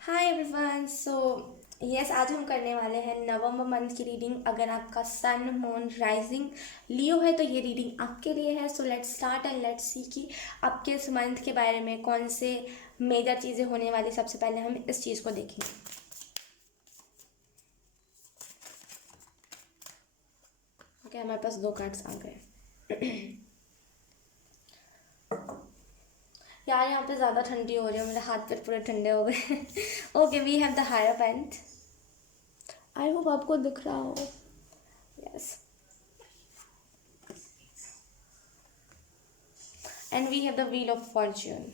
Hi everyone. Yes, आज हम करने वाले हैं नवंबर मंथ की रीडिंग। अगर आपका सन मून राइजिंग लियो है तो ये रीडिंग आपके लिए है। So let's start and let's see कि आपके इस मंथ के बारे में कौन से मेजर चीज़ें होने वाली। सबसे पहले हम इस चीज़ को देखेंगे। ओके, हमारे पास दो कार्ड्स आ गए। यार यहाँ पे ज़्यादा ठंडी हो रही है, मेरे हाथ पैर पूरे ठंडे हो गए। Okay, we have the hierophant. I hope आपको दिख रहा हो। Yes, and we have the wheel of fortune.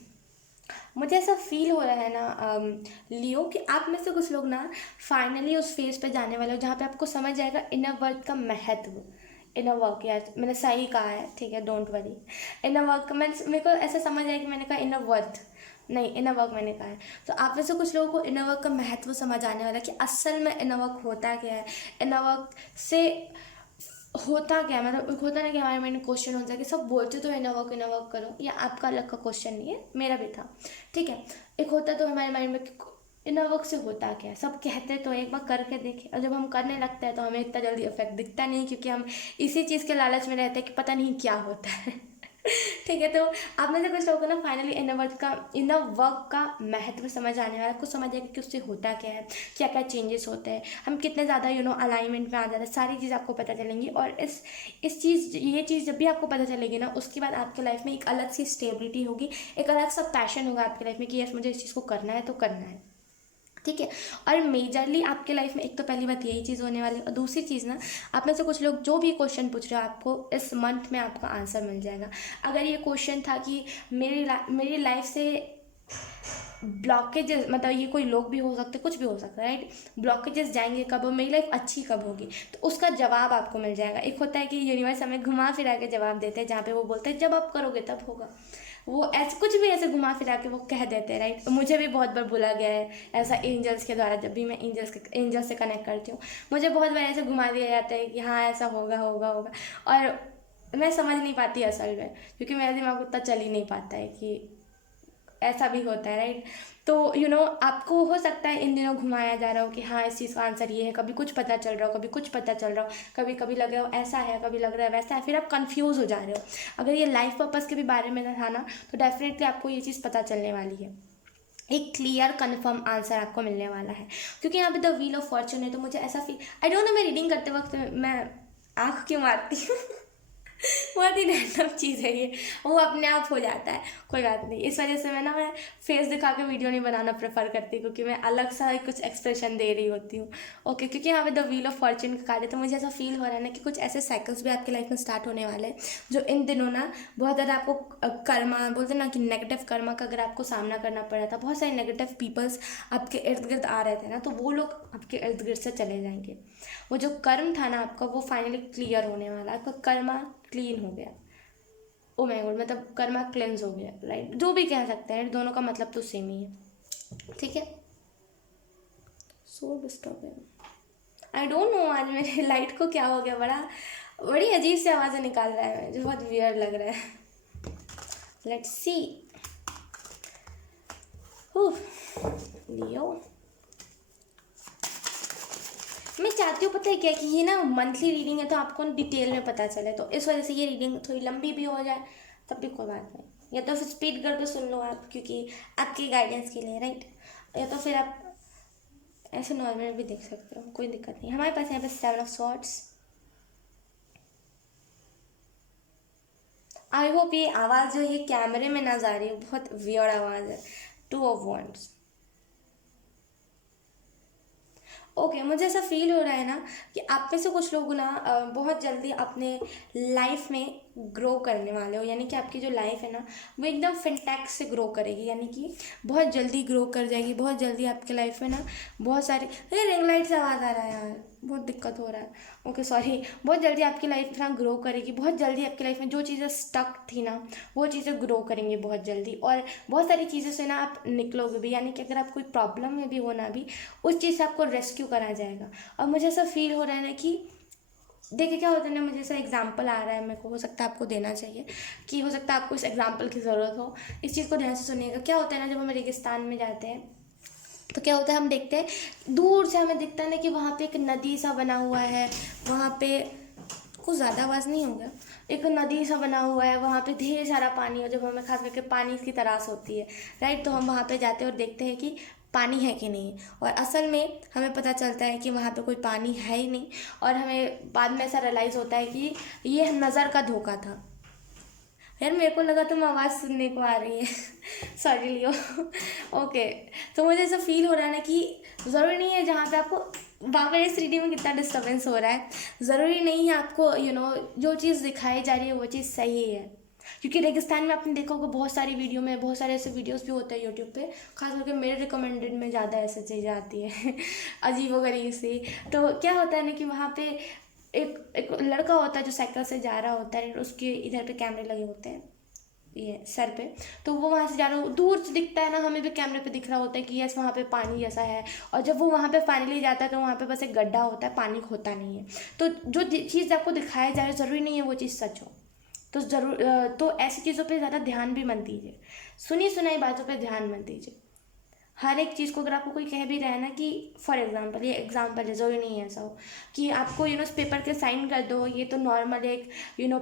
मुझे ऐसा फील हो रहा है ना लियो, कि आप में से कुछ लोग ना फाइनली उस फेज पे जाने वाले हो जहाँ पे आपको समझ आएगा इनर वर्क का महत्व। इनर वर्क, यार मैंने सही कहा है, ठीक है, डोंट वरी। इनर वर्क मेरे को ऐसा समझ आया कि मैंने कहा इनर वर्थ, नहीं इनर वर्क मैंने कहा है। तो आप में से कुछ लोगों को इनर वर्क का महत्व समझ आने वाला है कि असल में इनर वर्क होता क्या है। इनर वर्क से होता क्या है, मतलब एक होता ना कि हमारे माइंड में क्वेश्चन होता है कि सब बोलते तो इनर वर्क करो, या आपका अलग का क्वेश्चन नहीं है, मेरा भी था, ठीक है। एक होता तो हमारे माइंड में इनर वर्क से होता क्या है, सब कहते तो एक बार करके देखें, और जब हम करने लगते हैं तो हमें इतना जल्दी इफेक्ट दिखता नहीं, क्योंकि हम इसी चीज़ के लालच में रहते हैं कि पता नहीं क्या होता है। ठीक है, तो आप में से कुछ लोगों को ना फाइनली इनर वर्क का महत्व समझ आने वाला है। कुछ समझ आएगा कि उससे होता क्या है, क्या क्या चेंजेस होते हैं, हम कितने ज़्यादा अलाइनमेंट में आ जाते हैं, सारी चीज़ आपको पता चलेंगी। और ये चीज़ जब भी आपको पता चलेगी ना, उसके बाद आपके लाइफ में एक अलग सी स्टेबिलिटी होगी, एक अलग सा पैशन होगा आपके लाइफ में कि यस मुझे इस चीज़ को करना है तो करना है, ठीक है। और मेजरली आपके लाइफ में एक तो पहली बात यही चीज़ होने वाली है, और दूसरी चीज़ ना, आप में से कुछ लोग जो भी क्वेश्चन पूछ रहे हो आपको इस मंथ में आपका आंसर मिल जाएगा। अगर ये क्वेश्चन था कि मेरी लाइफ से ब्लॉकेजेस, मतलब ये कोई लोग भी हो सकते, कुछ भी हो सकता है, राइट। ब्लॉकेजेस जाएंगे कब, और मेरी लाइफ अच्छी कब होगी, तो उसका जवाब आपको मिल जाएगा। एक होता है कि यूनिवर्स हमें घुमा फिरा के जवाब देते हैं, जहाँ पे वो बोलते हैं जब आप करोगे तब होगा। वो ऐसे कुछ भी ऐसे घुमा फिरा के वो कह देते हैं, राइट। मुझे भी बहुत बार बोला गया है ऐसा एंजल्स के द्वारा, जब भी मैं एंजल्स से कनेक्ट करती हूँ, मुझे बहुत बार ऐसे घुमा दिया जाता है कि हाँ ऐसा होगा होगा होगा, और मैं समझ नहीं पाती असल में, क्योंकि मेरा दिमाग उतना चल ही नहीं पाता है कि ऐसा भी होता है, राइट। तो आपको हो सकता है इन दिनों घुमाया जा रहा हो कि हाँ इस चीज़ का आंसर ये है, कभी कुछ पता चल रहा हो, कभी कुछ पता चल रहा हो, कभी कभी लग रहा हो ऐसा है, कभी लग रहा है वैसा है, फिर आप कंफ्यूज हो जा रहे हो। अगर ये लाइफ पर्पस के भी बारे में था ना, तो डेफिनेटली आपको ये चीज़ पता चलने वाली है, एक क्लियर कन्फर्म आंसर आपको मिलने वाला है। क्योंकि यहाँ पे द व्हील ऑफ फॉर्चून है, तो मुझे ऐसा फील, आई डोंट नो, मैं रीडिंग करते वक्त मैं आँख क्यों मारती हूँ। बहुत ही रैंडम चीज़ है ये, वो अपने आप हो जाता है, कोई बात नहीं। इस वजह से मैं फेस दिखा के वीडियो नहीं बनाना प्रेफर करती, क्योंकि मैं अलग सा ही कुछ एक्सप्रेशन दे रही होती हूँ। ओके, क्योंकि यहाँ पे द व्हील ऑफ फॉर्चून का कार्ड है, तो मुझे ऐसा फील हो रहा है ना कि कुछ ऐसे साइकिल्स भी आपकी लाइफ में स्टार्ट होने वाले हैं, जो इन दिनों ना बहुत ज़्यादा आपको कर्मा बोलते हैं ना, कि नेगेटिव कर्मा का अगर आपको सामना करना पड़ रहा था, बहुत सारे नेगेटिव पीपल्स आपके इर्द गिर्द आ रहे थे ना, तो वो लोग आपके इर्द गिर्द से चले जाएंगे। वो जो कर्म था ना आपका, वो फाइनली क्लियर होने वाला है, आपका कर्मा क्लीन हो गया। ओ माय गॉड, मतलब कर्मा क्लेंस हो गया, राइट, जो भी कह सकते हैं, दोनों का मतलब तो सेम ही है, ठीक है। सो डिस्टर्ब है, आई डोंट नो आज मेरे लाइट को क्या हो गया, बड़ी अजीब सी आवाज़ें निकाल रहा है, जो बहुत वियर्ड लग रहा है। Let's see. लियो, मैं चाहती हूँ पता है क्या, कि ये ना मंथली रीडिंग है, तो आपको डिटेल में पता चले, तो इस वजह से ये रीडिंग थोड़ी लंबी भी हो जाए तब भी कोई बात नहीं, या तो फिर स्पीड करके सुन लो आप, क्योंकि आपकी गाइडेंस के लिए, राइट। या तो फिर आप ऐसे नॉर्मल भी देख सकते हो, कोई दिक्कत नहीं। हमारे पास यहाँ पे 7 ऑफ सॉर्ड्स। आई होप ये आवाज़ जो है कैमरे में ना जा रही है, बहुत वियर्ड आवाज़ है। 2 ऑफ वॉन्ड्स। ओके, मुझे ऐसा फील हो रहा है ना कि आप में से कुछ लोग ना बहुत जल्दी अपने लाइफ में ग्रो करने वाले हो, यानी कि आपकी जो लाइफ है ना, वो एकदम फिनटेक से ग्रो करेगी, यानी कि बहुत जल्दी ग्रो कर जाएगी, बहुत जल्दी आपके लाइफ में ना बहुत सारी, अरे रिंग लाइट से आवाज़ आ रहा है यार, बहुत दिक्कत हो रहा है। ओके सॉरी, बहुत जल्दी आपकी लाइफ ना ग्रो करेगी, बहुत जल्दी आपकी लाइफ में जो चीज़ें स्टक थी ना, वो चीज़ें ग्रो करेंगी बहुत जल्दी, और बहुत सारी चीज़ों से ना आप निकलोगे भी, यानी कि अगर आप कोई प्रॉब्लम में भी हो ना भी, उस चीज़ से आपको रेस्क्यू करा जाएगा। और मुझे ऐसा फील हो रहा है ना कि देखिए क्या होता है ना, मुझे ऐसा एग्जाम्पल आ रहा है, मेरे को हो सकता है आपको देना चाहिए, कि हो सकता है आपको इस एग्जाम्पल की ज़रूरत हो, इस चीज़ को ध्यान से सुनिएगा। क्या होता है ना, जब हम रेगिस्तान में जाते हैं तो क्या होता है, हम देखते हैं दूर से हमें दिखता है ना कि वहाँ पे एक नदी सा बना हुआ है, वहाँ पे कुछ ज़्यादा आवाज़ नहीं होगा, एक नदी सा बना हुआ है, वहाँ पे ढेर सारा पानी है, जब हमें खास करके पानी की तरास होती है, राइट, तो हम वहाँ पे जाते हैं और देखते हैं कि पानी है कि नहीं, और असल में हमें पता चलता है कि वहाँ पे कोई पानी है ही नहीं, और हमें बाद में ऐसा रियलाइज़ होता है कि ये नज़र का धोखा था। यार मेरे को लगा तुम आवाज़ सुनने को आ रही है सॉरी लियो ओके। तो मुझे ऐसा फील हो रहा है ना कि ज़रूरी नहीं है जहाँ पे आपको वहाँ पर 3D में कितना डिस्टर्बेंस हो रहा है, ज़रूरी नहीं है आपको जो चीज़ दिखाई जा रही है वो चीज़ सही है। क्योंकि रेगिस्तान में आपने देखा होगा बहुत सारी वीडियो में, बहुत सारे ऐसे वीडियोस भी होते हैं यूट्यूब पे, खास करके मेरे रिकमेंडेड में ज़्यादा ऐसे चीज़ें आती है अजीब व गरीब सी। तो क्या होता है ना कि वहाँ पे एक लड़का होता है जो साइकिल से जा रहा होता है, उसके इधर पे कैमरे लगे होते हैं ये सर पे, तो वो वहाँ से जा रहा हो, दूर से दिखता है ना, हमें भी कैमरे पे दिख रहा होता है कि यस वहाँ पे पानी जैसा है, और जब वो वहाँ पे फाइनली जाता है तो वहाँ पे बस एक गड्ढा होता है, पानी होता नहीं है। तो जो चीज़ आपको दिखाया जा रहा है ज़रूरी नहीं है वो चीज़ सच हो। तो तो ऐसी चीज़ों पे ज़्यादा ध्यान भी मत दीजिए, सुनी सुनाई बातों पे ध्यान मत दीजिए। हर एक चीज़ को अगर आपको कोई कह भी रहा है ना कि फॉर एग्जांपल, ये एग्जांपल है, ज़रूरी नहीं है ऐसा हो कि आपको उस पेपर के साइन कर दो, ये तो नॉर्मल एक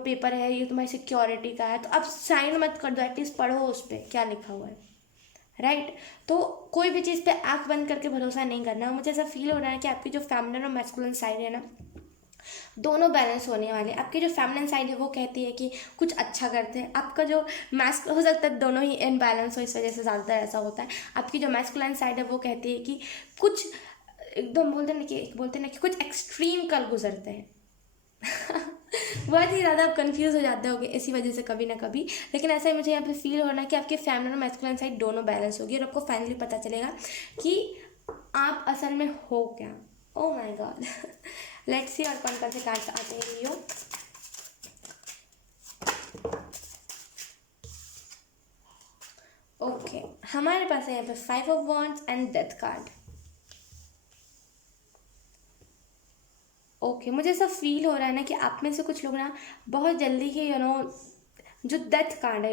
पेपर है, ये तुम्हारी सिक्योरिटी का है, तो आप साइन मत कर दो, एटलीस्ट पढ़ो उस पर क्या लिखा हुआ है, राइट। तो कोई भी चीज़ पे आंख बंद करके भरोसा नहीं करना। मुझे ऐसा फील हो रहा है कि आपकी जो फेमिनिन और मैस्कुलिन साइड है ना, दोनों बैलेंस होने वाले। आपकी जो फेमिनिन साइड है वो कहती है कि कुछ अच्छा करते हैं, आपका जो हो सकता है दोनों ही इनबैलेंस हो, इस वजह से ज़्यादातर ऐसा होता है। आपकी जो मैस्कुलिन साइड है वो कहती है कि कुछ एकदम बोलते हैं ना कि कुछ एक्सट्रीम कल गुजरते हैं बहुत ही ज़्यादा आप कंफ्यूज हो जाते होगे इसी वजह से कभी ना कभी, लेकिन ऐसा ही मुझे यहाँ पे फील हो रहा है कि आपके फेमिनिन और मैस्कुलिन साइड दोनों बैलेंस होगी, और आपको फाइनली पता चलेगा कि आप असल में हो क्या। ओ माय गॉड लेट्स सी और कौन कौन से कार्ड्स आते हैं लियो। ओके हमारे पास है यहाँ पे 5 of wands and death card. Okay मुझे ऐसा फील हो रहा है ना कि आप में से कुछ लोग ना बहुत जल्दी ही जो डेथ कार्ड है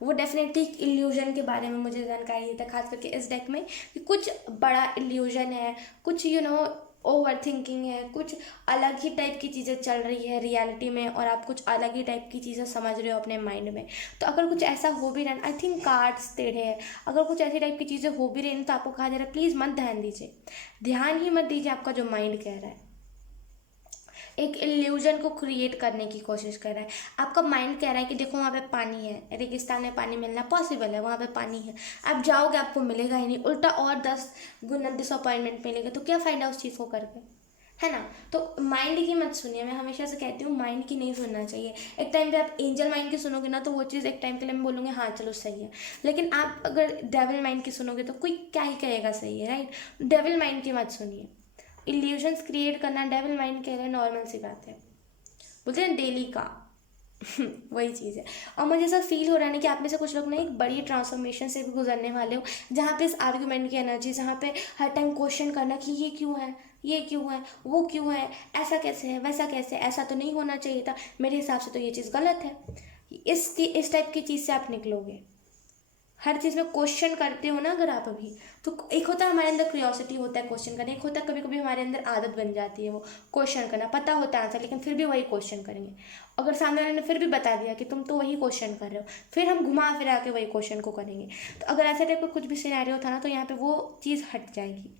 वो डेफिनेटली एक इल्यूजन के बारे में मुझे जानकारी देता है, खास करके इस डेक में कि कुछ बड़ा इल्यूजन है, कुछ ओवर थिंकिंग है, कुछ अलग ही टाइप की चीज़ें चल रही है रियलिटी में, और आप कुछ अलग ही टाइप की चीज़ें समझ रहे हो अपने माइंड में। तो अगर कुछ ऐसा हो भी रहा है, आई थिंक कार्ड्स टेढ़े है, अगर कुछ ऐसी टाइप की चीज़ें हो भी रही हैं तो आपको कहा जा रहा है प्लीज़ मत ध्यान दीजिए, ध्यान ही मत दीजिए, आपका जो माइंड कह रहा है एक इल्यूजन को क्रिएट करने की कोशिश कर रहा है। आपका माइंड कह रहा है कि देखो वहाँ पे पानी है, रेगिस्तान में पानी मिलना पॉसिबल है, वहाँ पे पानी है, आप जाओगे आपको मिलेगा ही नहीं, उल्टा और 10 गुना डिसअपॉइंटमेंट मिलेगा, तो क्या फ़ायदा उस चीज़ को करके, है ना। तो माइंड की मत सुनिए, मैं हमेशा से कहती हूँ माइंड की नहीं सुनना चाहिए। एक टाइम पे आप एंजल माइंड की सुनोगे ना तो वो चीज़ एक टाइम के लिए मैं बोलूँगी हाँ चलो सही है, लेकिन आप अगर डेविल माइंड की सुनोगे तो कोई क्या ही कहेगा सही है, राइट। डेविल माइंड की मत सुनिए, इल्यूजन्स क्रिएट करना डेविल माइंड के लिए नॉर्मल सी बात है, बोलते हैं डेली का वही चीज़ है। और मुझे ऐसा फील हो रहा है ना कि आप में से कुछ लोग ना एक बड़ी ट्रांसफॉर्मेशन से भी गुजरने वाले हो, जहाँ पे इस आर्ग्यूमेंट की एनर्जी, जहाँ पे हर टाइम क्वेश्चन करना कि ये क्यों है, ये क्यों है, वो क्यों है, ऐसा कैसे है, वैसा कैसे, ऐसा तो नहीं होना चाहिए था, मेरे हिसाब से तो ये चीज़ गलत है, इस टाइप की चीज़ से आप निकलोगे। हर चीज़ में क्वेश्चन करते हो ना अगर आप अभी, तो एक होता है हमारे अंदर क्यूरियोसिटी होता है क्वेश्चन करने, एक होता है कभी कभी हमारे अंदर आदत बन जाती है वो क्वेश्चन करना, पता होता है आंसर लेकिन फिर भी वही क्वेश्चन करेंगे, अगर सामने वाले ने फिर भी बता दिया कि तुम तो वही क्वेश्चन कर रहे हो, फिर हम घुमा फिरा के वही क्वेश्चन को करेंगे। तो अगर ऐसे टाइप का कुछ भी सिनेरियो था ना तो यहाँ पे वो चीज़ हट जाएगी,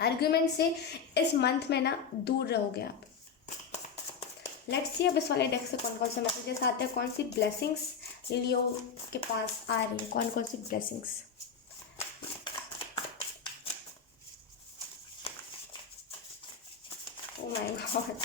आर्ग्यूमेंट से इस मंथ में ना दूर रहोगे आप। लेट्स सी अब इस वाले डेक से कौन कौन से मैसेजेस आते हैं, कौन सी ब्लेसिंग्स लियो के पास आ रही है, कौन कौन सी blessings. Oh my God,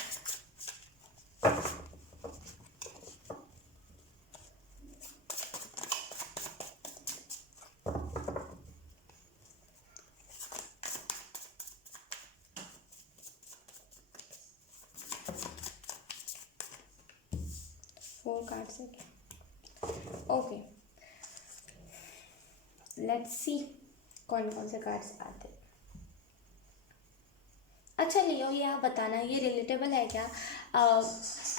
four cards है क्या, ओके लेट्स सी कौन कौन से कार्ड्स आते हैं। अच्छा लियो, ये आप बताना, ये रिलेटेबल है क्या? अ,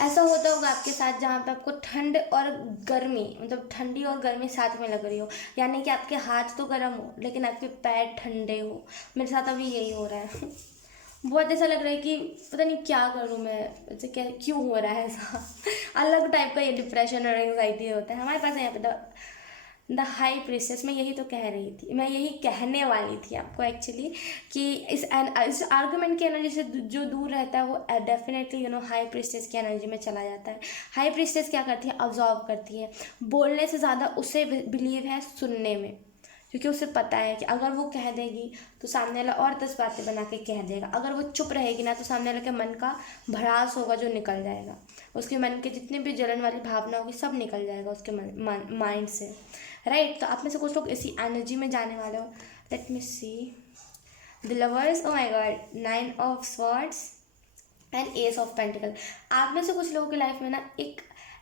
ऐसा होता होगा आपके साथ जहाँ पे आपको ठंड और गर्मी, मतलब ठंडी और गर्मी साथ में लग रही हो, यानी कि आपके हाथ तो गर्म हो लेकिन आपके पैर ठंडे हो। मेरे साथ अभी यही हो रहा है। बहुत ऐसा लग रहा है कि पता नहीं क्या करूँ मैं, ऐसे क्या क्यों हो रहा है ऐसा। अलग टाइप का ये डिप्रेशन और एंग्जाइटी होता है हमारे पास है यहाँ पे। द हाई प्रिंसेस, मैं यही तो कह रही थी, मैं यही कहने वाली थी आपको एक्चुअली, कि इस आर्गुमेंट की एनर्जी से जो दूर रहता है वो डेफिनेटली हाई प्रिंसेस की एनर्जी में चला जाता है। हाई प्रिंसेस क्या करती है? ऑब्जॉर्व करती है। बोलने से ज़्यादा उसे बिलीव है सुनने में, क्योंकि उसे पता है कि अगर वो कह देगी तो सामने वाला और 10 बातें बना के कह देगा। अगर वो चुप रहेगी ना तो सामने वाले के मन का भड़ास होगा जो निकल जाएगा, उसके मन के जितने भी जलन वाली भावना होगी सब निकल जाएगा उसके माइंड से, राइट? तो आप में से कुछ लोग इसी एनर्जी में जाने वाले हो। Let me see, the lovers, oh my God, 9 of swords and ace of pentacle. आप में से कुछ लोगों की लाइफ में ना एक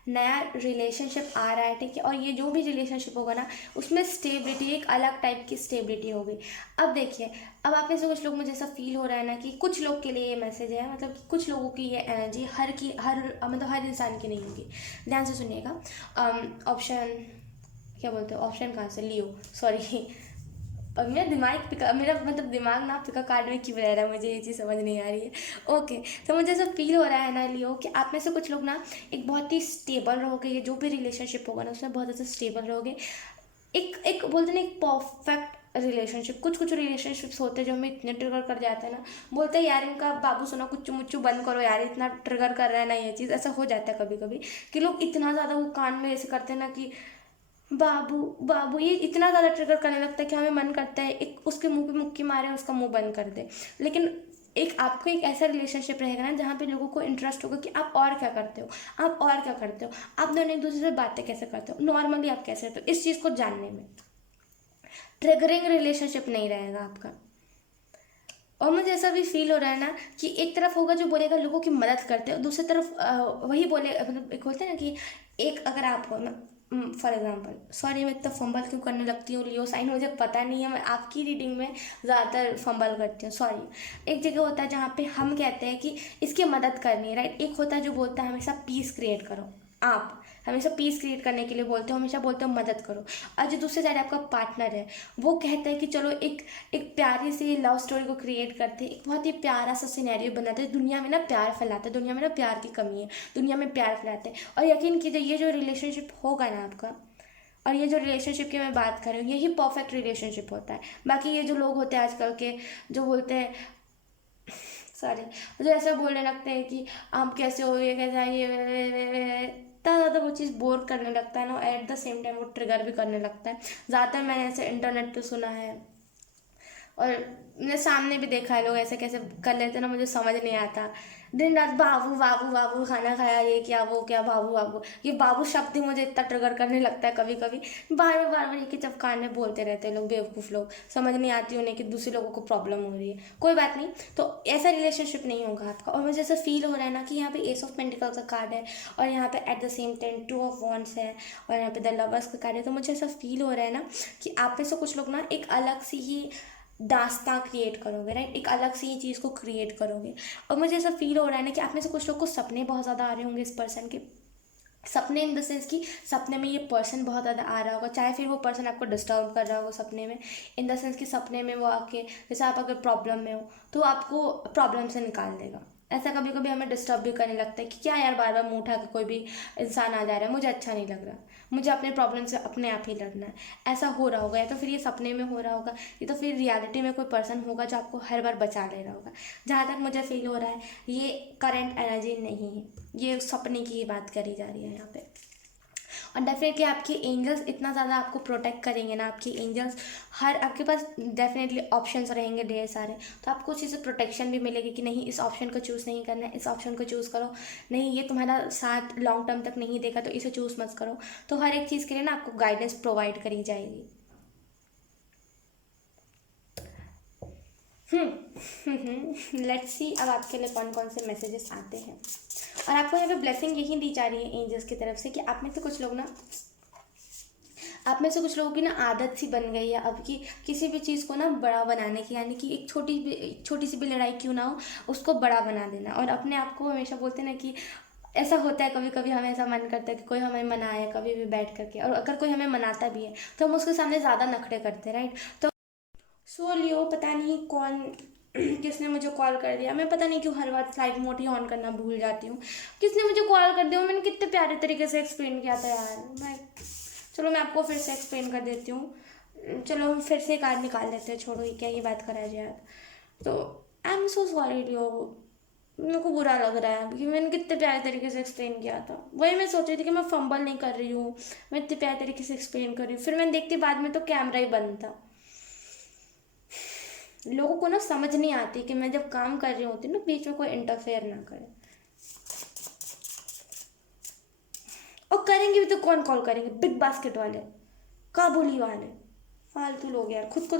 नया रिलेशनशिप आ रहा है, ठीक है? और ये जो भी रिलेशनशिप होगा ना उसमें स्टेबिलिटी, एक अलग टाइप की स्टेबिलिटी होगी। अब देखिए, अब आप में से कुछ लोग, मुझे ऐसा फील हो रहा है ना कि कुछ लोग के लिए ये मैसेज है, मतलब कि कुछ लोगों की ये एनर्जी मतलब हर इंसान की नहीं होगी। ध्यान से सुनिएगा। ऑप्शन क्या बोलते हो, ऑप्शन कहाँ से, लियो, सॉरी। और मेरा मतलब दिमाग ना पिका कार्ड में क्यों रह रहा है, मुझे ये चीज़ समझ नहीं आ रही है। ओके, तो मुझे ऐसा फील हो रहा है ना लियो कि आप में से कुछ लोग ना एक बहुत ही स्टेबल रहोगे, ये जो भी रिलेशनशिप होगा ना उसमें बहुत ज़्यादा स्टेबल रहोगे। एक एक बोलते हैं ना, एक परफेक्ट रिलेशनशिप। कुछ कुछ रिलेशनशिप्स होते हैं जो हमें इतने ट्रिगर कर जाते हैं ना, बोलते हैं यार इनका बाबू सुना कुच्चू मुच्चू बंद करो यार, इतना ट्रिगर कर रहा है ना ये चीज़। ऐसा हो जाता है कभी कभी कि लोग इतना ज़्यादा वो कान में ऐसे करते हैं ना कि बाबू बाबू, ये इतना ज़्यादा ट्रिगर करने लगता है कि हमें मन करता है एक उसके मुंह पे मुक्की मारे, उसका मुंह बंद कर दे। लेकिन एक आपको एक ऐसा रिलेशनशिप रहेगा ना जहाँ पे लोगों को इंटरेस्ट होगा कि आप और क्या करते हो, आप और क्या करते हो, आप दोनों एक दूसरे से बातें कैसे करते हो, नॉर्मली आप कैसे रहते हो, इस चीज़ को जानने में। ट्रिगरिंग रिलेशनशिप नहीं रहेगा आपका। और मुझे ऐसा भी फील हो रहा है ना कि एक तरफ होगा जो बोलेगा लोगों की मदद करते हो, दूसरी तरफ वही बोले, मतलब एक होता है ना कि एक अगर आप हो ना, फॉर एग्जाम्पल, सॉरी मैं इतना फंबल क्यों करने लगती हूँ लियो साइन, मुझे पता नहीं है, मैं आपकी रीडिंग में ज़्यादातर फंबल करती हूँ, सॉरी। एक जगह होता है जहाँ पे हम कहते हैं कि इसकी मदद करनी है, राइट? एक होता है जो बोलता है हमेशा पीस क्रिएट करो, आप हमेशा पीस क्रिएट करने के लिए बोलते हो, हमेशा बोलते हो मदद करो। और जो दूसरे साइड आपका पार्टनर है वो कहता है कि चलो एक एक प्यारी सी लव स्टोरी को क्रिएट करते हैं, एक बहुत ही प्यारा सा सिनेरियो बनाते हैं, दुनिया में ना प्यार फैलाते हैं, दुनिया में ना प्यार की कमी है, दुनिया में प्यार फैलाते हैं। और यकीन कीजिए ये जो रिलेशनशिप होगा ना आपका, और ये जो रिलेशनशिप की मैं बात कर रही हूँ यही परफेक्ट रिलेशनशिप होता है। बाकी ये जो लोग होते हैं आजकल के, जो बोलते हैं, सॉरी, मुझे ऐसा बोलने लगते हैं कि आप कैसे हो, ये कैसा है, ये इतना ज़्यादा वो चीज़ बोर करने लगता है ना, एट द सेम टाइम वो ट्रिगर भी करने लगता है। ज़्यादातर मैंने ऐसे इंटरनेट पे सुना है और मैंने सामने भी देखा है, लोग ऐसे कैसे कर लेते हैं ना, मुझे समझ नहीं आता। दिन रात बाबू बाबू बाबू, खाना खाया, ये क्या वो क्या, बाबू बाबू, ये बाबू शब्द ही मुझे इतना ट्रिगर करने लगता है कभी कभी। बार बार ये जब कान में बोलते रहते हैं लोग, बेवकूफ़ लोग, समझ नहीं आती उन्हें कि दूसरे लोगों को प्रॉब्लम हो रही है। कोई बात नहीं, तो ऐसा रिलेशनशिप नहीं होगा आपका। और मुझे ऐसा फील हो रहा है ना कि यहाँ पे एस ऑफ पेंटिकल का कार्ड है और यहाँ पे at the same time 2 of wands है और यहाँ पे द लवर्स का कार्ड है। तो मुझे ऐसा फील हो रहा है ना कि आप में से कुछ लोग ना एक अलग सी ही दास्तां क्रिएट करोगे, राइट? एक अलग सी ही चीज़ को क्रिएट करोगे। और मुझे ऐसा फील हो रहा है ना कि आप में से कुछ लोग को सपने बहुत ज़्यादा आ रहे होंगे इस पर्सन के। सपने इन द सेंस कि सपने में ये पर्सन बहुत ज़्यादा आ रहा होगा, चाहे फिर वो पर्सन आपको डिस्टर्ब कर रहा होगा सपने में, इन द सेंस कि सपने में वो आके, जैसे आप अगर प्रॉब्लम में हो तो आपको प्रॉब्लम से निकाल देगा। ऐसा कभी कभी हमें डिस्टर्ब भी करने लगता है कि क्या यार बार बार मुंह उठा के कोई भी इंसान आ जा रहा है, मुझे अच्छा नहीं लग रहा, मुझे अपने प्रॉब्लम से अपने आप ही लड़ना है। ऐसा हो रहा होगा, या तो फिर ये सपने में हो रहा होगा, या तो फिर रियलिटी में कोई पर्सन होगा जो आपको हर बार बचा ले रहा होगा। जहाँ तक मुझे फील हो रहा है ये करंट एनर्जी नहीं है, ये सपने की ही बात करी जा रही है यहाँ पे। और डेफिनेटली आपके एंजल्स इतना ज़्यादा आपको प्रोटेक्ट करेंगे ना, आपके एंजल्स हर आपके पास डेफिनेटली ऑप्शंस रहेंगे ढेर सारे, तो आपको उसी से प्रोटेक्शन भी मिलेगी कि नहीं इस ऑप्शन को चूज़ नहीं करना है, इस ऑप्शन को चूज़ करो, नहीं ये तुम्हारा साथ लॉन्ग टर्म तक नहीं देगा तो इसे चूज़ मत करो। तो हर एक चीज़ के लिए ना आपको गाइडेंस प्रोवाइड करी जाएगी। लेट्स सी अब आपके लिए कौन कौन से मैसेजेस आते हैं। और आपको यहाँ पे ब्लेसिंग यही दी जा रही है एंजल्स की तरफ से कि आप में से कुछ लोग ना आप में से कुछ लोगों की ना आदत सी बन गई है अब कि किसी भी चीज़ को ना बड़ा बनाने की, यानी कि एक छोटी सी भी लड़ाई क्यों ना हो उसको बड़ा बना देना। और अपने आप को हमेशा बोलते हैं ना कि ऐसा होता है कभी कभी हमें ऐसा मन करता है कि कोई हमें मनाए कभी भी बैठ करके, और अगर कोई हमें मनाता भी है तो हम उसके सामने ज़्यादा नखरे करते हैं, राइट। तो सो लियो, पता नहीं कौन किसने मुझे कॉल कर दिया। मैं पता नहीं क्यों हर बार फ्लाइट मोड ही ऑन करना भूल जाती हूँ। किसने मुझे कॉल कर दिया, मैंने कितने प्यारे तरीके से एक्सप्लेन किया था यार। चलो मैं आपको फिर से एक्सप्लेन कर देती हूँ। चलो हम फिर से एक कार्ड निकाल लेते हैं, छोड़ो ये क्या ये बात करा जाए यार। तो आई एम सो सॉरी लियो, मेरे को बुरा लग रहा है कि मैंने कितने प्यारे तरीके से एक्सप्लेन किया था। वही मैं सोच रही थी कि मैं फंबल नहीं कर रही हूँ, मैं इतने प्यारे तरीके से एक्सप्लेन कर रही हूँ, फिर मैंने देखती बाद में तो कैमरा ही बंद था। लोगों को ना समझ नहीं आती कि मैं जब काम कर रही होती ना बीच में कोई इंटरफेयर ना करे। और करेंगे भी तो कौन कॉल करेंगे, बिग बास्केट वाले, काबुली वाले, फालतू लोग यार खुद को।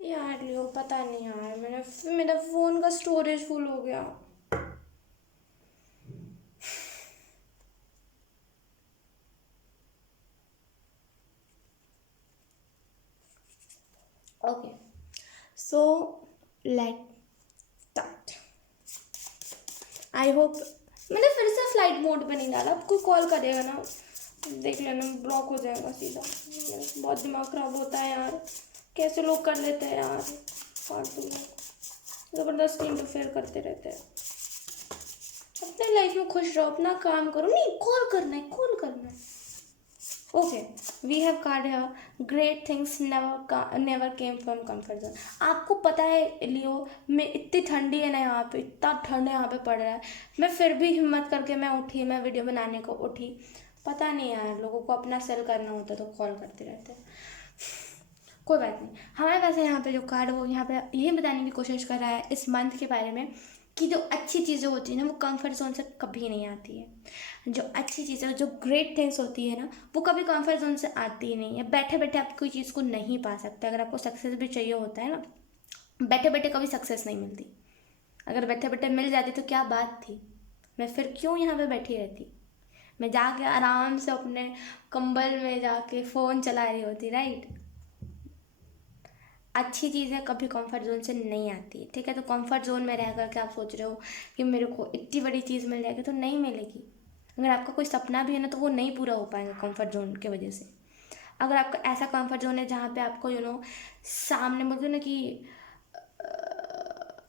यार लियो पता नहीं यार, मेरा फ़ोन का स्टोरेज फुल हो गया। Okay so let start. I hope मैंने फिर से फ्लाइट मोड पे नहीं डाला, अब कोई कॉल करेगा ना देख लेना ब्लॉक हो जाएगा सीधा। बहुत दिमाग खराब होता है यार, कैसे लोग कर लेते हैं यार, फालतू लोग ज़बरदस्ती इंटरफेयर करते रहते हैं। अपने लाइफ में खुश रहो, अपना काम करो, नहीं कॉल करना है कॉल करना है। ओके वी हैव कार्ड है great things never came from comfort zone. आपको पता है लियो, मैं इतनी ठंडी है ना यहाँ पे, इतना ठंड यहाँ पे पड़ रहा है, मैं फिर भी हिम्मत करके मैं उठी, मैं वीडियो बनाने को उठी। पता नहीं यार, लोगों को अपना सेल करना होता तो कॉल करते रहते हैं। कोई बात नहीं, हमारे पास यहाँ पे जो कार्ड वो यहाँ पे ये बताने की कोशिश कर रहा है इस मंथ के बारे में कि जो अच्छी चीज़ें होती हैं ना वो कंफर्ट जोन से कभी नहीं आती है। जो अच्छी चीज़ें, जो ग्रेट थिंग्स होती है ना वो कभी कंफर्ट जोन से आती ही नहीं है। बैठे बैठे आप कोई चीज़ को नहीं पा सकते। अगर आपको सक्सेस भी चाहिए होता है ना, बैठे बैठे कभी सक्सेस नहीं मिलती। अगर बैठे बैठे मिल जाती तो क्या बात थी, मैं फिर क्यों यहाँ पे बैठी रहती। मैं जाके आराम से अपने कंबल में जाके फ़ोन चला रही होती, राइट। अच्छी चीज़ें कभी कंफर्ट जोन से नहीं आती, ठीक है। तो कंफर्ट जोन में रह करके आप सोच रहे हो कि मेरे को इतनी बड़ी चीज़ मिल जाएगी, तो नहीं मिलेगी। अगर आपका कोई सपना भी है ना तो वो नहीं पूरा हो पाएगा कंफर्ट जोन की वजह से। अगर आपका ऐसा कंफर्ट जोन है जहाँ पे आपको सामने बोलते हो ना कि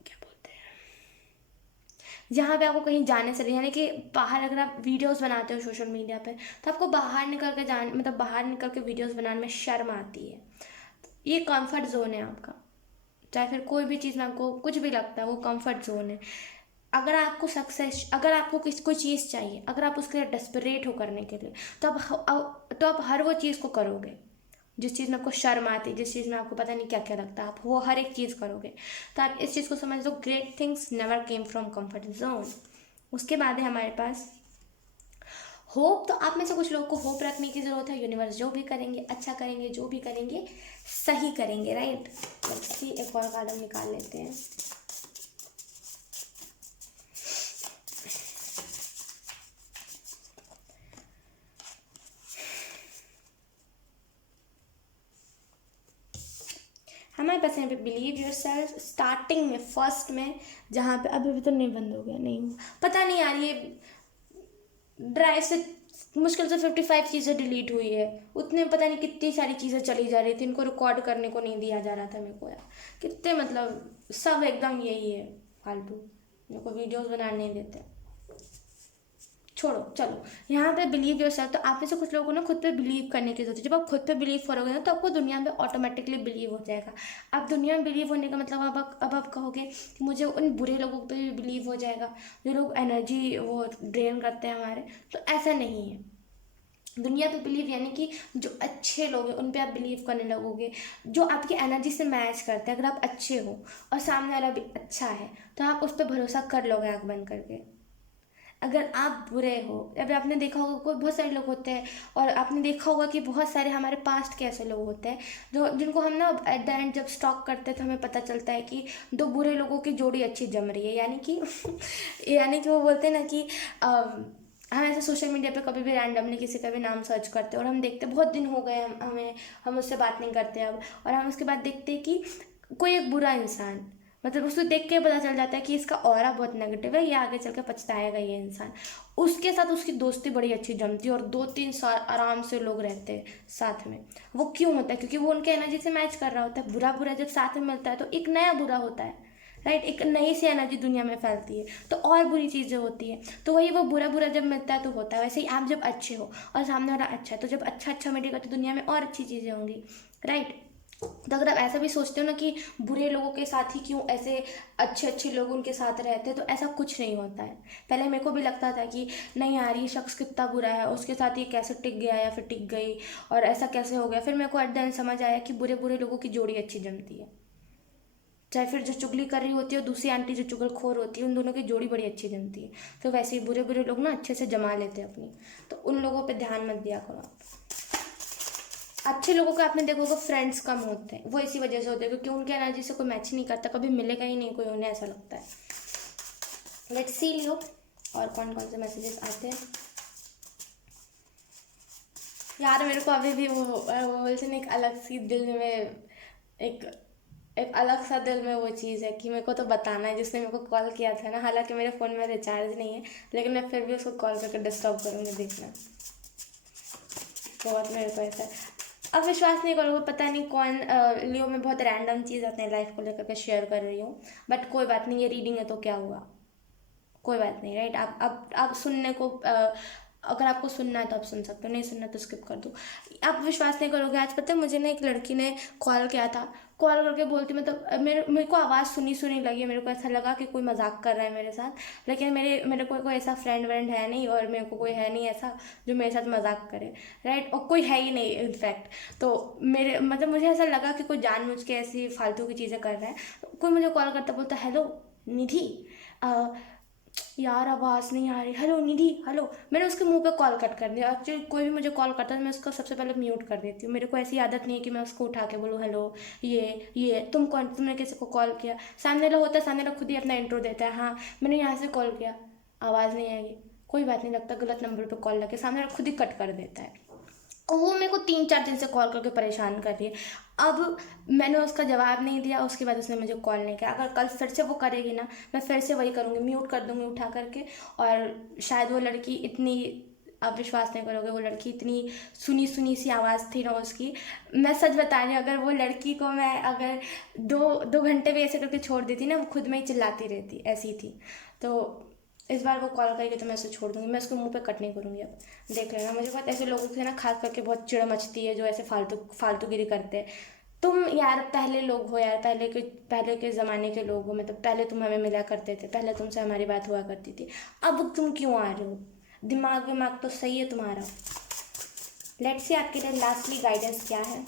क्या बोलते हैं, जहाँ पे आपको कहीं जाने से, यानी कि बाहर अगर आप वीडियोस बनाते हो सोशल मीडिया पे तो आपको बाहर निकल के मतलब बाहर निकल के वीडियोस बनाने में शर्म आती है। ये कंफर्ट जोन है आपका। चाहे फिर कोई भी चीज़ में आपको कुछ भी लगता है वो कंफर्ट जोन है। अगर आपको सक्सेस, अगर आपको कोई चीज़ चाहिए, अगर आप उसके लिए डेस्परेट हो करने के लिए, तो आप हर वो चीज़ को करोगे जिस चीज़ में आपको शर्म आती है, जिस चीज़ में आपको पता नहीं क्या क्या लगता है, आप वो हर एक चीज़ करोगे। तो आप इस चीज़ को समझ लो, great things never came from comfort zone. उसके बाद है हमारे पास होप। तो आप में से कुछ लोगों को होप रखने की ज़रूरत है। यूनिवर्स जो भी करेंगे अच्छा करेंगे, जो भी करेंगे सही करेंगे, राइट। एक और कार्ड हम निकाल लेते हैं। हमारे पास यहाँ पे बिलीव योर सेल्फ। स्टार्टिंग में फर्स्ट में जहाँ पे अभी तो नहीं बंद हो गया, नहीं पता नहीं यार, ये ड्राइव से मुश्किल से 55 चीज़ें डिलीट हुई है। उतने पता नहीं कितनी सारी चीज़ें चली जा रही थी, इनको रिकॉर्ड करने को नहीं दिया जा रहा था मेरे को यार। कितने मतलब सब एकदम यही है फालतू, मेरे को वीडियोस बनाने नहीं देते। छोड़ो चलो, यहाँ पे बिलीव योरसेल्फ। तो आप में से कुछ लोगों को ना खुद पे बिलीव करने की जरूरत है। जब आप खुद पे बिलीव करोगे ना तो आपको दुनिया में ऑटोमेटिकली बिलीव हो जाएगा। अब दुनिया में बिलीव होने का मतलब अब आप कहोगे कि मुझे उन बुरे लोगों पे भी बिलीव हो जाएगा जो लोग एनर्जी वो ड्रेन करते हैं हमारे, तो ऐसा नहीं है। दुनिया पे बिलीव यानी कि जो अच्छे लोग हैं उन पे आप बिलीव करने लगोगे, जो आपकी एनर्जी से मैच करते हैं। अगर आप अच्छे हो और सामने वाला भी अच्छा है तो आप उस पर भरोसा कर लोगे आँख बंद करके। अगर आप बुरे हो, अभी आपने देखा होगा कोई बहुत सारे लोग होते हैं, और आपने देखा होगा कि बहुत सारे हमारे पास्ट के ऐसे लोग होते हैं जो जिनको हम ना एट द एंड जब स्टॉक करते हैं तो हमें पता चलता है कि दो बुरे लोगों की जोड़ी अच्छी जम रही है। यानी कि यानी कि वो बोलते हैं ना कि हम ऐसे सोशल मीडिया पे कभी भी रैंडमली किसी का भी नाम सर्च करते हैं और हम देखते बहुत दिन हो गए हम उससे बात नहीं करते अब, और हम उसके बाद देखते हैं कि कोई एक बुरा इंसान, मतलब उसको देख के पता चल जाता है कि इसका ऑरा बहुत नेगेटिव है, ये आगे चल के पछताएगा ये इंसान। उसके साथ उसकी दोस्ती बड़ी अच्छी जमती है और 2-3 साल आराम से लोग रहते हैं साथ में। वो क्यों होता है? क्योंकि वो उनके एनर्जी से मैच कर रहा होता है। बुरा बुरा जब साथ में मिलता है तो एक नया बुरा होता है, राइट? एक नई सी एनर्जी दुनिया में फैलती है, तो और बुरी चीज़ें होती है। तो वही वो बुरा बुरा जब मिलता है तो होता है। वैसे ही आप जब अच्छे हो और सामने वाला अच्छा है, तो जब अच्छा अच्छा मिलेगा तो दुनिया में और अच्छी चीज़ें होंगी, राइट? तो अगर आप ऐसा भी सोचते हो ना कि बुरे लोगों के साथ ही क्यों ऐसे अच्छे अच्छे लोग उनके साथ रहते हैं, तो ऐसा कुछ नहीं होता है। पहले मेरे को भी लगता था कि नहीं यार ये शख्स कितना बुरा है, उसके साथ ये कैसे टिक गया या फिर टिक गई, और ऐसा कैसे हो गया। फिर मेरे को एट द एंड समझ आया कि बुरे बुरे लोगों की जोड़ी अच्छी जमती है। चाहे फिर जो चुगली कर रही होती है और दूसरी आंटी जो चुगलखोर होती है, उन दोनों की जोड़ी बड़ी अच्छी जमती है। तो वैसे ही बुरे बुरे लोग ना अच्छे से जमा लेते हैं अपनी, तो उन लोगों पे ध्यान मत दिया करो आप। अच्छे लोगों का आपने देखोगे फ्रेंड्स कम होते हैं, वो इसी वजह से होते हैं क्योंकि उनके एनर्जी से कोई मैच नहीं करता, कभी मिलेगा ही नहीं कोई उन्हें, ऐसा लगता है। लेट्स सी लियो और कौन कौन से मैसेजेस आते हैं। यार मेरे को अभी भी वो बोलते ना, एक अलग सी दिल में एक एक अलग सा दिल में वो चीज़ है कि मेरे को तो बताना है। जिसने मेरे को कॉल किया था ना, हालांकि मेरे फ़ोन में रिचार्ज नहीं है, लेकिन मैं फिर भी उसको कॉल करके डिस्टर्ब करूँगी, देखना। बहुत मेरे को ऐसा है। अब विश्वास नहीं करोगे, पता नहीं कौन लियो में बहुत रैंडम चीज़ अपने लाइफ को लेकर के शेयर कर रही हूँ, बट कोई बात नहीं, ये रीडिंग है तो क्या हुआ, कोई बात नहीं, राइट? आप सुनने को अगर आपको सुनना है तो आप सुन सकते हो, नहीं सुनना तो स्किप कर दो। आप विश्वास नहीं करोगे, आज पता है मुझे ना एक लड़की ने कॉल किया था। कॉल करके बोलती, मतलब मेरे को आवाज़ सुनी सुनी लगी, मेरे को ऐसा लगा कि कोई मजाक कर रहा है मेरे साथ, लेकिन मेरे को कोई ऐसा फ्रेंड व्रेंड है नहीं, और मेरे को कोई है नहीं ऐसा जो मेरे साथ मजाक करे, राइट? और कोई है ही नहीं इनफैक्ट। तो मेरे मतलब मुझे ऐसा लगा कि कोई जानबूझ के ऐसी फालतू की चीज़ें कर रहा है। तो कोई मुझे कॉल करता, बोलता हेलो निधि, यार आवाज़ नहीं आ रही, हेलो निधि हेलो। मैंने उसके मुंह पे कॉल कट कर दिया। एक्चुअली कोई भी मुझे कॉल करता है मैं उसको सबसे पहले म्यूट कर देती हूँ। मेरे को ऐसी आदत नहीं है कि मैं उसको उठा के बोलूँ हेलो ये तुम कौन, तुमने किसी को कॉल किया। सामने वाला होता है, सामने वाला खुद ही अपना इंट्रो देता है, हाँ मैंने यहाँ से कॉल किया, आवाज़ नहीं आएगी, कोई बात नहीं, लगता गलत नंबर पर कॉल लगे, सामने वाला खुद ही कट कर देता है। और वो मेरे को 3-4 दिन से कॉल करके परेशान कर रही है। अब मैंने उसका जवाब नहीं दिया, उसके बाद उसने मुझे कॉल नहीं किया। अगर कल फिर से वो करेगी ना, मैं फिर से वही करूँगी, म्यूट कर दूँगी उठा करके। और शायद वो लड़की इतनी, आप विश्वास नहीं करोगे, वो लड़की इतनी सुनी सुनी सी आवाज़ थी ना उसकी, मैं सच बता रही हूँ, अगर वो लड़की को मैं अगर 2 घंटे भी ऐसे करके छोड़ देती ना, वो खुद में ही चिल्लाती रहती, ऐसी थी। तो इस बार वो कॉल करेगी तो मैं उसे छोड़ दूँगी, मैं उसके मुंह पे कट नहीं करूँगी। अब देख लेना, मुझे बहुत ऐसे लोगों से ना खास करके बहुत चिड़ मचती है जो ऐसे फालतूगिरी करते हैं। तुम यार पहले लोग हो यार, पहले के ज़माने के लोग हो, मतलब पहले तुम हमें मिला करते थे, पहले तुमसे हमारी बात हुआ करती थी, अब तुम क्यों आ रहे हो? दिमाग विमाग तो सही है तुम्हारा। लेट्स सी आपके लिए लास्टली गाइडेंस क्या है।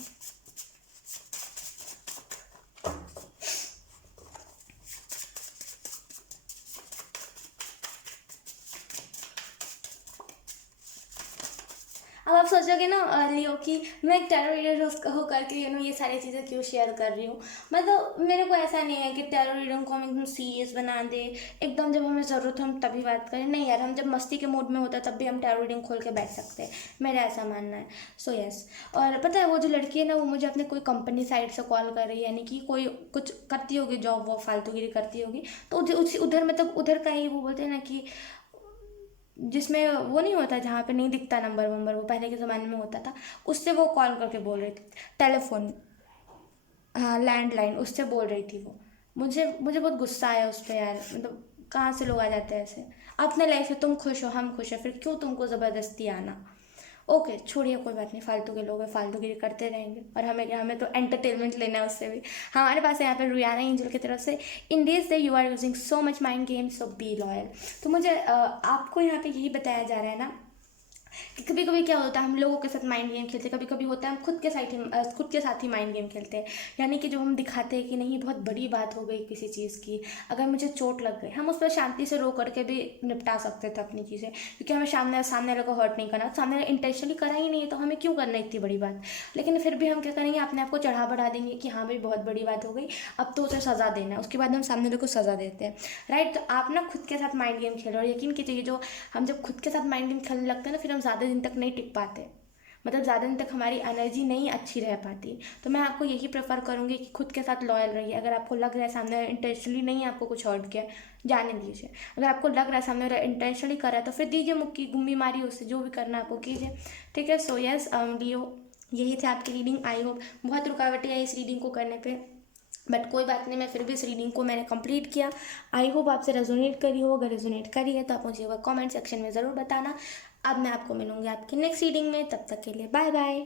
अब आप सोचोगे ना लियो कि मैं एक टेरो रीडर हो करके ये सारी चीज़ें क्यों शेयर कर रही हूँ। मतलब मेरे को ऐसा नहीं है कि टेरो रीडर को हम एकदम सीरियस बना दे, एकदम जब हमें ज़रूरत हो हम तभी बात करें। नहीं यार, हम जब मस्ती के मूड में होता है तब भी हम टेरो रीडिंग खोल के बैठ सकते हैं, मेरा ऐसा मानना है। So yes. और पता है वो जो लड़की है ना, वो मुझे अपने कोई कंपनी साइड से कॉल कर रही है, यानी कि कोई कुछ करती होगी जॉब, वो फालतूगिरी करती होगी, तो उधर मतलब उधर का ही वो बोलते हैं ना कि जिसमें वो नहीं होता, जहाँ पे नहीं दिखता नंबर वंबर, वो पहले के ज़माने में होता था, उससे वो कॉल करके बोल रही थी, टेलीफोन, हाँ लैंडलाइन, उससे बोल रही थी वो। मुझे बहुत गुस्सा आया उस पर यार, मतलब कहाँ से लोग आ जाते हैं ऐसे। अपने लाइफ में तुम खुश हो, हम खुश हैं, फिर क्यों तुमको ज़बरदस्ती आना। ओके छोड़िए, कोई बात नहीं, फालतू के लोग हैं, फालतूगिरी करते रहेंगे, और हमें तो एंटरटेनमेंट लेना है उससे भी। हमारे पास है यहाँ पे रुयाना एंजल की तरफ से, इन डेज से you are using so much mind game, so be loyal. तो मुझे आपको यहाँ पे यही बताया जा रहा है ना कि कभी कभी क्या होता है, हम लोगों के साथ माइंड गेम खेलते हैं, कभी कभी होता है हम खुद के साथ ही माइंड गेम खेलते हैं। यानी कि जो हम दिखाते हैं कि नहीं बहुत बड़ी बात हो गई किसी चीज़ की, अगर मुझे चोट लग गई, हम उस पर शांति से रो करके भी निपटा सकते थे अपनी चीज़ें, क्योंकि हमें सामने वाले को हर्ट नहीं करना, सामने वाले इंटेंशनली करा ही नहीं है तो हमें क्यों करना इतनी बड़ी बात। लेकिन फिर भी हम क्या करेंगे, अपने आप को चढ़ा बढ़ा देंगे कि हाँ भाई बहुत बड़ी बात हो गई, अब तो उसे सज़ा देना है, उसके बाद हम सामने वाले को सज़ा देते हैं। राइट, तो आप ना खुद के साथ माइंड गेम खेलो, और यकीन कीजिए जो हम जब खुद के साथ माइंड गेम खेलने लगते हैं ना, फिर हम ज़्यादा दिन तक नहीं टिक पाते, मतलब ज़्यादा दिन तक हमारी एनर्जी नहीं अच्छी रह पाती। तो मैं आपको यही प्रेफर करूँगी कि खुद के साथ लॉयल रहिए। अगर आपको लग रहा है सामने इंटेंशनली नहीं आपको कुछ हर्ट किया, जाने दीजिए। अगर आपको लग रहा है सामने वाला इंटेंशनली कर रहा है तो फिर दीजिए मुक्की, गुम्मी मारिए उससे, जो भी करना है आपको कीजिए। ठीक है, सो यस लियो, यही थे आपकी रीडिंग। आई होप बहुत रुकावटें आई इस रीडिंग को करने पे, बट कोई बात नहीं, मैं फिर भी इस रीडिंग को मैंने कंप्लीट किया। आई होप आपसे रेजोनेट करी हो, अगर रेजोनेट करी है तो आप मुझे कमेंट सेक्शन में ज़रूर बताना। अब मैं आपको मिलूंगी आपकी नेक्स्ट रीडिंग में, तब तक के लिए बाय बाय।